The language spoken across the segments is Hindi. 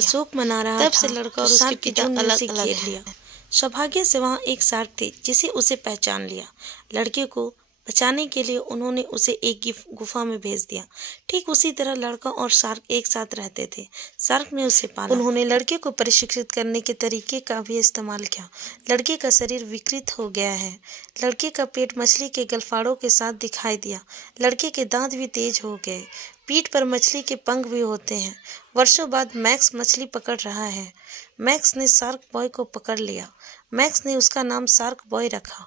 वह शोक मना रहा तब था से लड़का और तो उसके शार्क के पिता झुंड ने अलग उसे अलग घेर हैं। लिया। सौभाग्य से वहाँ एक शार्क थे जिसे उसे पहचान लिया। लड़के को बचाने के लिए उन्होंने उसे एक गुफा में भेज दिया। ठीक उसी तरह लड़का और शार्क एक साथ रहते थे। शार्क ने उसे पाला। उन्होंने लड़के को प्रशिक्षित करने के तरीके का भी इस्तेमाल किया। लड़के का शरीर विकृत हो गया है। लड़के का पेट मछली के गलफाड़ों के साथ दिखाई दिया। लड़के के दांत भी तेज हो गए। पीठ पर मछली के पंख भी होते हैं। वर्षों बाद मैक्स मछली पकड़ रहा है। मैक्स ने शार्क बॉय को पकड़ लिया। मैक्स ने उसका नाम शार्क बॉय रखा।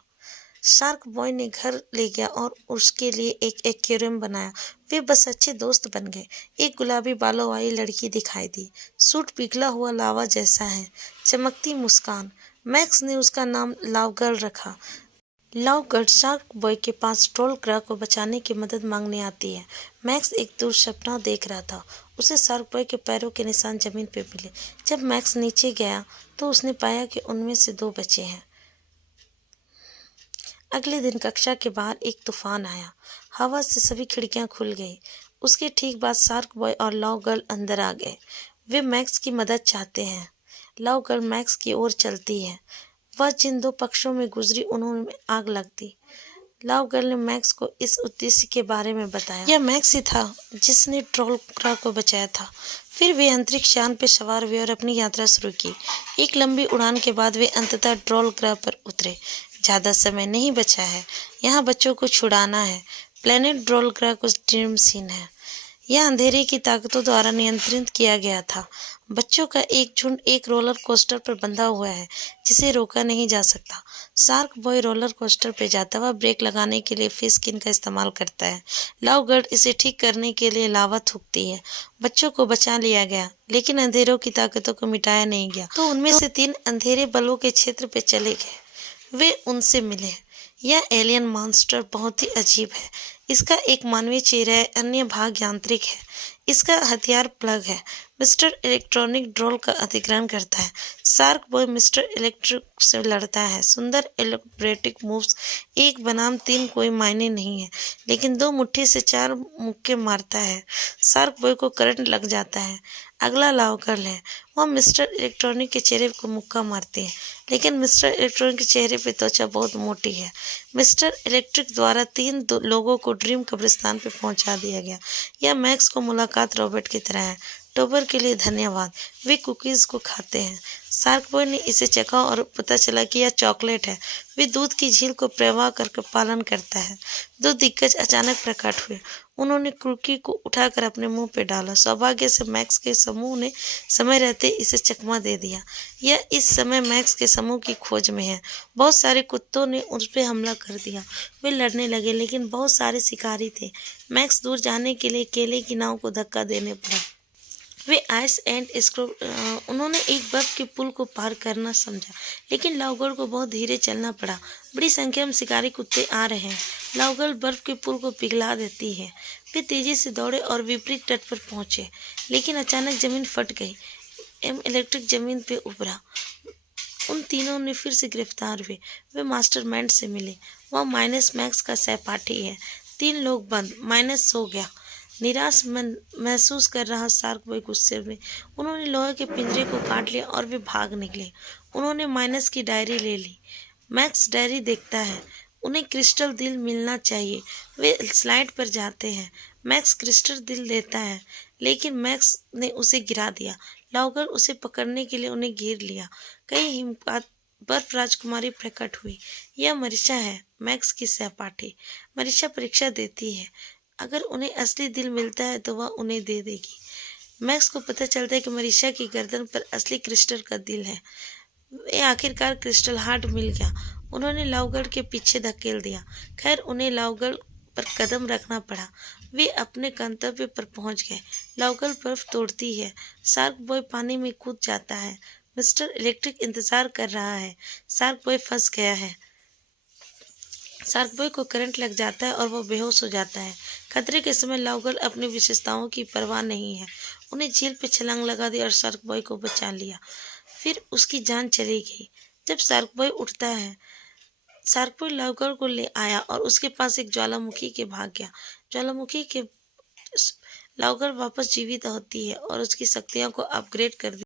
शार्क बॉय ने घर ले गया और उसके लिए एक एक्वेरियम बनाया। वे बस अच्छे दोस्त बन गए। एक गुलाबी बालों वाली लड़की दिखाई दी। सूट पिघला हुआ लावा जैसा है, चमकती मुस्कान। मैक्स ने उसका नाम लव गर्ल रखा। लव गर्ल शार्क बॉय के पास ट्रोल ग्रह को बचाने की मदद मांगने आती है। मैक्स एक दूर सपना देख रहा था। उसे शार्क बॉय के पैरों के निशान जमीन पर मिले। जब मैक्स नीचे गया तो उसने पाया कि उनमें से 2 बचे हैं। अगले दिन कक्षा के बाहर एक तूफान आया। हवा से सभी खिड़कियां खुल गई। उसके ठीक बाद शार्क बॉय और लव गर्ल अंदर आ गए। वे मैक्स की मदद चाहते हैं। लव गर्ल मैक्स की ओर चलती है। वह जिन 2 पक्षों में गुजरी उन्होंने आग लग दी। लव गर्ल ने मैक्स को इस उद्देश्य के बारे में बताया। यह मैक्स ही था जिसने ट्रोल ग्रह को बचाया था। फिर वे अंतरिक्ष यान पर सवार हुए और अपनी यात्रा शुरू की। एक लंबी उड़ान के बाद वे अंततः ट्रोल ग्रह पर उतरे। ज़्यादा समय नहीं बचा है। यहाँ बच्चों को छुड़ाना है। प्लेनेट ट्रोल ग्रह कुछ ड्रीम सीन है। यह अंधेरे की ताकतों द्वारा नियंत्रित किया गया था। बच्चों का एक झुंड एक रोलर कोस्टर पर बंधा हुआ है जिसे रोका नहीं जा सकता। शार्क बॉय रोलर कोस्टर पर जाता हुआ ब्रेक लगाने के लिए फिश स्किन का इस्तेमाल करता है। लव गर्ल इसे ठीक करने के लिए लावा थूकती है। बच्चों को बचा लिया गया लेकिन अंधेरों की ताकतों को मिटाया नहीं गया। तो उनमें से 3 अंधेरे बलों के क्षेत्र पे चले गए। वे उनसे मिले। यह एलियन मॉन्स्टर बहुत ही अजीब है। इसका एक मानवीय चेहरा है, अन्य भाग यांत्रिक है। इसका हथियार प्लग है। मिस्टर इलेक्ट्रॉनिक ड्रोल का अधिग्रहण करता है। शार्क बॉय मिस्टर इलेक्ट्रिक से लड़ता है। सुंदर इलेक्ट्रिक मूव्स, एक बनाम 3 कोई मायने नहीं है, लेकिन 2 मुट्ठी से 4 मुक्के मारता है। शार्क बॉय को करंट लग जाता है। अगला लव गर्ल है। वह मिस्टर इलेक्ट्रॉनिक के चेहरे को मुक्का मारती है, लेकिन मिस्टर इलेक्ट्रॉनिक के चेहरे पर त्वचा बहुत मोटी है। मिस्टर इलेक्ट्रिक द्वारा 3 लोगों को ड्रीम कब्रिस्तान पर पहुंचा दिया गया। यह मैक्स को मुलाकात रॉबर्ट की तरह है। टोबर के लिए धन्यवाद। वे कुकीज़ को खाते हैं। शार्क बॉय ने इसे चखा और पता चला कि यह चॉकलेट है। वे दूध की झील को प्रवाह करके पालन करता है। 2 दिग्गज अचानक प्रकट हुए। उन्होंने कुकी को उठाकर अपने मुंह पे डाला। सौभाग्य से मैक्स के समूह ने समय रहते इसे चकमा दे दिया। यह इस समय मैक्स के समूह की खोज में है। बहुत सारे कुत्तों ने उस पर हमला कर दिया। वे लड़ने लगे लेकिन बहुत सारे शिकारी थे। मैक्स दूर जाने के लिए केले की नाव को धक्का देने पड़ा। वे आइस एंड स्क्रो उन्होंने एक बर्फ के पुल को पार करना समझा, लेकिन लवगर्ल को बहुत धीरे चलना पड़ा। बड़ी संख्या में शिकारी कुत्ते आ रहे हैं। लवगर्ल बर्फ के पुल को पिघला देती है। वे तेजी से दौड़े और विपरीत तट पर पहुंचे, लेकिन अचानक जमीन फट गई। इलेक्ट्रिक जमीन पे उभरा। उन तीनों ने फिर से गिरफ्तार हुए। वे मास्टरमाइंड से मिले। वह माइनस मैक्स का सहपाठी है। 3 लोग बंद। माइनस सो गया। निराश महसूस कर रहा शार्क बॉय गुस्से में उन्होंने लोहे के पिंजरे को काट लिया और वे भाग निकले। उन्होंने माइनस की डायरी ले ली। मैक्स डायरी देखता है। उन्हें क्रिस्टल दिल मिलना चाहिए। वे स्लाइड पर जाते हैं। मैक्स क्रिस्टल दिल देता है, लेकिन मैक्स ने उसे गिरा दिया। लवगर्ल उसे पकड़ने के लिए उन्हें घेर लिया। कई हिमपात बर्फ राजकुमारी प्रकट हुई। यह मरीशा है, मैक्स की सहपाठी। मरीशा परीक्षा देती है। अगर उन्हें असली दिल मिलता है तो वह उन्हें दे देगी। मैक्स को पता चलता है कि मरीशा की गर्दन पर असली क्रिस्टल का दिल है। वे आखिरकार क्रिस्टल हार्ट मिल गया। उन्होंने लवगर्ल के पीछे धकेल दिया। खैर, उन्हें लवगर्ल पर कदम रखना पड़ा। वे अपने गंतव्य पर पहुंच गए। लवगर्ल बर्फ तोड़ती है। शार्क बॉय पानी में कूद जाता है। मिस्टर इलेक्ट्रिक इंतजार कर रहा है। शार्क बॉय फंस गया है। शार्क बॉय को करंट लग जाता है और वह बेहोश हो जाता है। खतरे के समय लवगर्ल अपनी विशेषताओं की परवाह नहीं है। उन्हें झील पे छलांग लगा दी और शार्क बॉय को बचा लिया। फिर उसकी जान चली गई। जब शार्क बॉय उठता है, शार्क बॉय लवगर्ल को ले आया और उसके पास एक ज्वालामुखी के भाग गया। ज्वालामुखी के लवगर्ल वापस जीवित होती है और उसकी शक्तियों को अपग्रेड कर